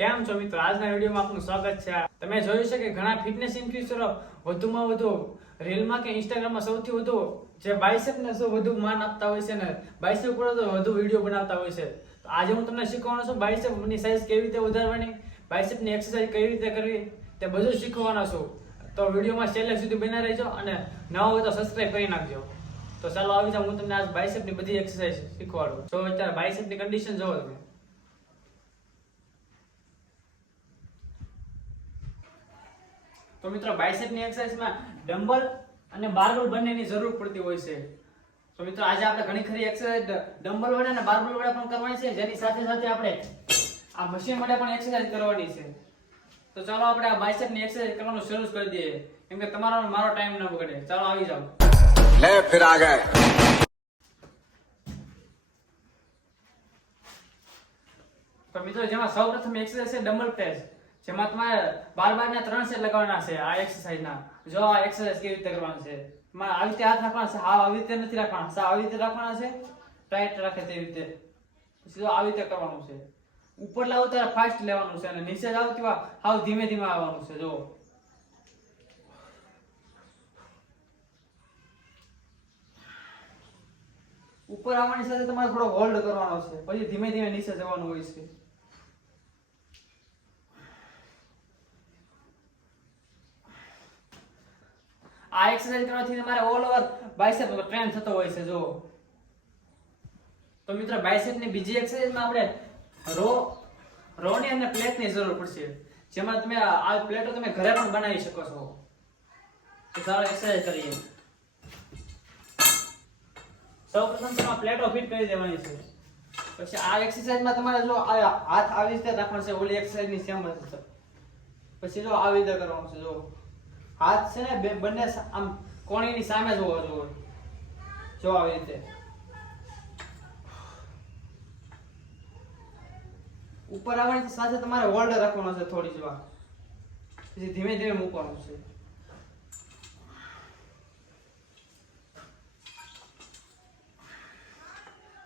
કેમ છો મિત્રો? આજના વિડીયોમાં આપનું સ્વાગત છે. તમે જોયું છે કે ઘણા ફિટનેસ ઇન્ફ્લુએન્સરો વધુમાં વધુ રીલમાં કે ઇન્સ્ટાગ્રામમાં સૌથી વધુ જે બાઇસેપને વધુ માન આપતા હોય છે ને બાઇસેપ ઉપર તો વધુ વિડીયો બનાવતા હોય છે. તો આજે હું તમને શીખવાનો છું બાઇસેપની સાઈઝ કેવી રીતે વધારવાની, બાઇસેપની એક્સરસાઇઝ કેવી રીતે કરવી, તે બધું શીખવાનો છું. તો વિડીયોમાં છેલ્લે સુધી બન્યા રહેજો અને નવા હોય તો સબસ્ક્રાઇબ કરી નાખજો. તો ચાલો આવી જાવ, હું તમને આજ બાઇસેપની બધી એક્સરસાઇઝ શીખવાડું. જો અત્યારે બાઇસેપની કન્ડિશન જોવો તમે. તો મિત્રો બાઇસેપની એક્સરસાઇઝમાં ડમ્બલ અને બારબલ બંનેની જરૂર પડતી હોય છે. તો મિત્રો આજે આપણે ઘણી ખરી એક્સરસાઇઝ ડમ્બલ વડે અને બારબલ વડે પણ કરવાની છે, જેની સાથે સાથે આપણે આ મશીન વડે પણ એક્સરસાઇઝ કરવાની છે. તો ચાલો આપણે આ બાઇસેપની એક્સરસાઇઝ કરવાનું શરૂ કરી દઈએ, કેમ કે તમારો મારો ટાઈમ ન બગડે. ચાલો આવી જાઓ. લે ફિર આ ગયે. તો મિત્રો જેમાં સૌપ્રથમ એક્સરસાઇઝ છે ડમ્બલ પ્રેસ, જેમાં તમારે 12 ના 3 સેટ લગાવવાના છે. આ એક્સરસાઇઝના જો આ એક્સરસાઇઝ કેવી રીતે કરવાની છે, એમાં આવી રીતે હાથ રાખવાના છે. હા, આવી રીતે નથી રાખવાના, સા આવી રીતે રાખવાના છે, ટાઈટ રાખે તેવી રીતે. પછી જો આવી રીતે કરવાનું છે. ઉપર લાવો ત્યારે ફાસ્ટ લેવાનું છે અને નીચે જાવ તેવા હાવ ધીમે ધીમે આવવાનું છે. જો ઉપર આવવાની સાથે તમારે થોડો હોલ્ડ કરવાનો છે, પછી ધીમે ધીમે નીચે જવાનું હોય છે. આ એક્સરસાઇઝ કરવાથી તમારે ઓલ ઓવર બાઇસેપ ટ્રેન થતો હોય છે. જો તો મિત્રો બાઇસેપની બીજી એક્સરસાઇઝમાં આપણે રોની અને પ્લેટની જરૂર પડશે, જેમાં તમે આ પ્લેટો તમે ઘરે પણ બનાવી શકો છો. તો ચાલો એક્સરસાઇઝ કરીએ. સૌપ્રથમ તમારે પ્લેટો ફિટ કરી દેવાની છે. પછી આ એક્સરસાઇઝમાં તમારે જો હાથ આવી રીતે રાખવાનો છે, ઓલી એક્સરસાઇઝની સેમ જ છે. પછી જો આવી રીતે કરવાનું છે. જો હાથ છે ને બંને આમ કોણીની સામે જ હોવો જોઈએ. જો આવી રીતે ઉપર આવવાની સાથે તમારે હોલ્ડ રાખવાનો છે થોડી જ વાર, પછી ધીમે ધીમે મૂકવાનું છે.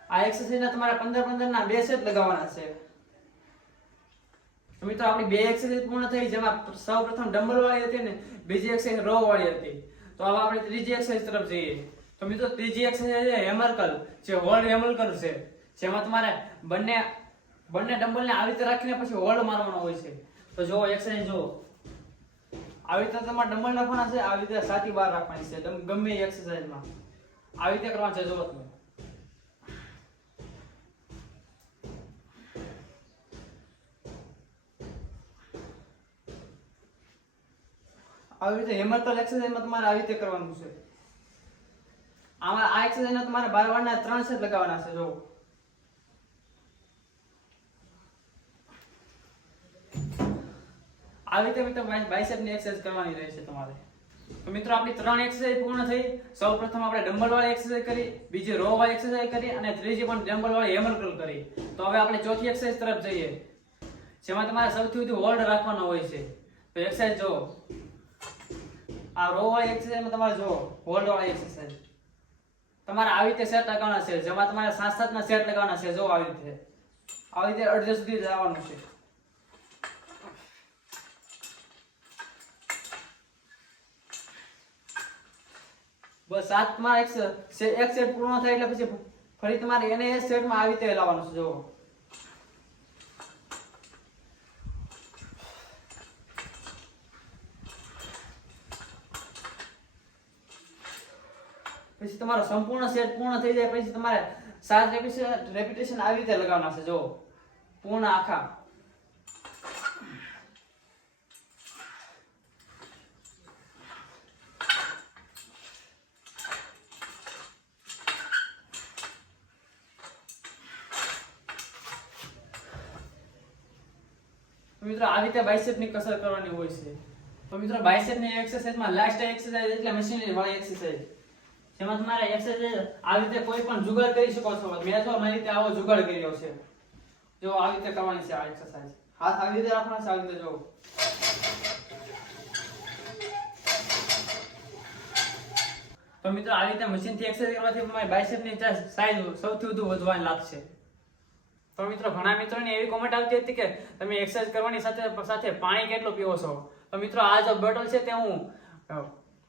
આ એક્સરસાઇઝના તમારે 15 ના 2 સેટ લગાવવાના છે. તો મિત્રો આપણી 2 એક્સરસાઇઝ પૂર્ણ થઈ, જેમાં સૌપ્રથમ ડમ્બલ વાળી હતી ને બીજી એક્સરસાઇઝ રો વાળી હતી. તો હવે આપણે ત્રીજી એક્સરસાઇઝ તરફ જઈએ. તો મિત્રો ત્રીજી એક્સરસાઇઝ છે હેમર કર્લ, જે હોલ્ડ હેમર કર્લ છે, જેમાં તમારે બંને ડમ્બલને આવી રીતે રાખીને પછી હોલ્ડ મારવાનો હોય છે. તો જો એક્સરસાઇઝ જો આવી રીતે તમારે ડમ્બલ રાખવાના છે, આવી રીતે સાથી બહાર રાખવાની છે. ગમે એ એક્સરસાઇઝમાં આવી રીતે કરવાનું છે. જો તમે આવી રીતે હેમર કર્લ એક્સરસાઇઝમાં તમારે આવી રીતે કરવાનું છે. આમાં આ એક્સરસાઇઝના તમારે 12 ના 3 સેટ લગાવવાના છે. જો આવી રીતે મિત્રો બાઇસેપની એક્સરસાઇઝ કરવાની રહેશે તમારે. તો મિત્રો આપણી 3 એક્સરસાઇઝ પૂર્ણ થઈ. સૌપ્રથમ આપણે ડમ્બલ વાળી એક્સરસાઇઝ કરી, બીજી રો વાળી એક્સરસાઇઝ કરી અને ત્રીજી પણ ડમ્બલ વાળી હેમર કર્લ કરી. તો હવે આપણે ચોથી એક્સરસાઇઝ તરફ જઈએ, જેમાં તમારે સૌથી વધુ હોલ્ડ રાખવાનો હોય છે. તો એક્સરસાઇઝ જો આ રો વાળી એક્સરસાઇઝમાં તમારે જો હોલ્ડ વાળી એક્સરસાઇઝ તમારે આવી રીતે સેટ લગાવવાના છે, જેમાં તમારે 7 ના સેટ લગાવવાના છે. જો આવી રીતે અડધે સુધી જવાનું છે. બસ 7 માં એક સેટ પૂર્ણ થાય એટલે પછી ફરી તમારે એને એ સેટમાં આવી રીતે લાવવાનું છે. જો પછી તમારો સંપૂર્ણ સેટ પૂર્ણ થઈ જાય પછી તમારે 7 રેપિટેશન આવી રીતે લગાવવાના છે. જો પૂર્ણ આખા મિત્રો આવી રીતે બાઇસેપની કસરત કરવાની હોય છે. તો મિત્રો બાઇસેપની એક્સરસાઇઝમાં લાસ્ટ એક્સરસાઇઝ એટલે મશીનરી વાળી એક્સરસાઇઝ, જેમાં તમારે એક્સરસાઇઝ આવી રીતે કોઈ પણ જુગાડ કરી શકો છો. મેં જો મારી રીતે આવો જુગાડ કર્યો છે. જો આવી રીતે કરવાની છે આ એક્સરસાઇઝ. હાથ આવી રીતે રાખવાના છે, આવી રીતે. જો તો મિત્રો આવી રીતે મશીનથી એક્સરસાઇઝ કરવાથી તમારી બાઇસેપની સાઈઝ સૌથી વધુ વધવાની લાગશે. તો મિત્રો ઘણા મિત્રોની એવી કોમેન્ટ આવતી હતી કે તમે એક્સરસાઇઝ કરવાની સાથે સાથે પાણી કેટલું પીવો છો? તો મિત્રો આ જે બોટલ છે તે હું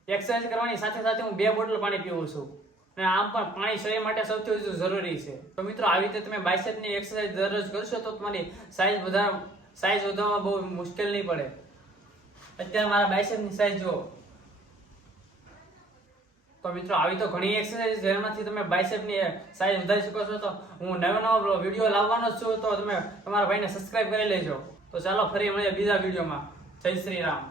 એક્સરસાઇઝ કરવાની સાથે સાથે હું 2 બોટલ પાણી પીવું છું. અને આમ પણ પાણી શરીર માટે સૌથી વધુ જરૂરી છે. તો મિત્રો આવી રીતે તમે બાયસેપની એક્સરસાઇઝ દરરોજ કરશો તો તમારી સાઈઝ વધવામાં બહુ મુશ્કેલ નહીં પડે. અત્યારે મારા બાયસેપની સાઈઝ જુઓ. તો મિત્રો આવી તો ઘણી એક્સરસાઇઝ જેનાથી તમે બાયસેપની સાઈઝ વધારી શકો છો. તો હું નવો વિડીયો લાવવાનો જ છું, તો તમે તમારા ભાઈને સબસ્ક્રાઇબ કરી લેજો. તો ચાલો ફરી મળીએ બીજા વિડીયોમાં. જય શ્રી રામ.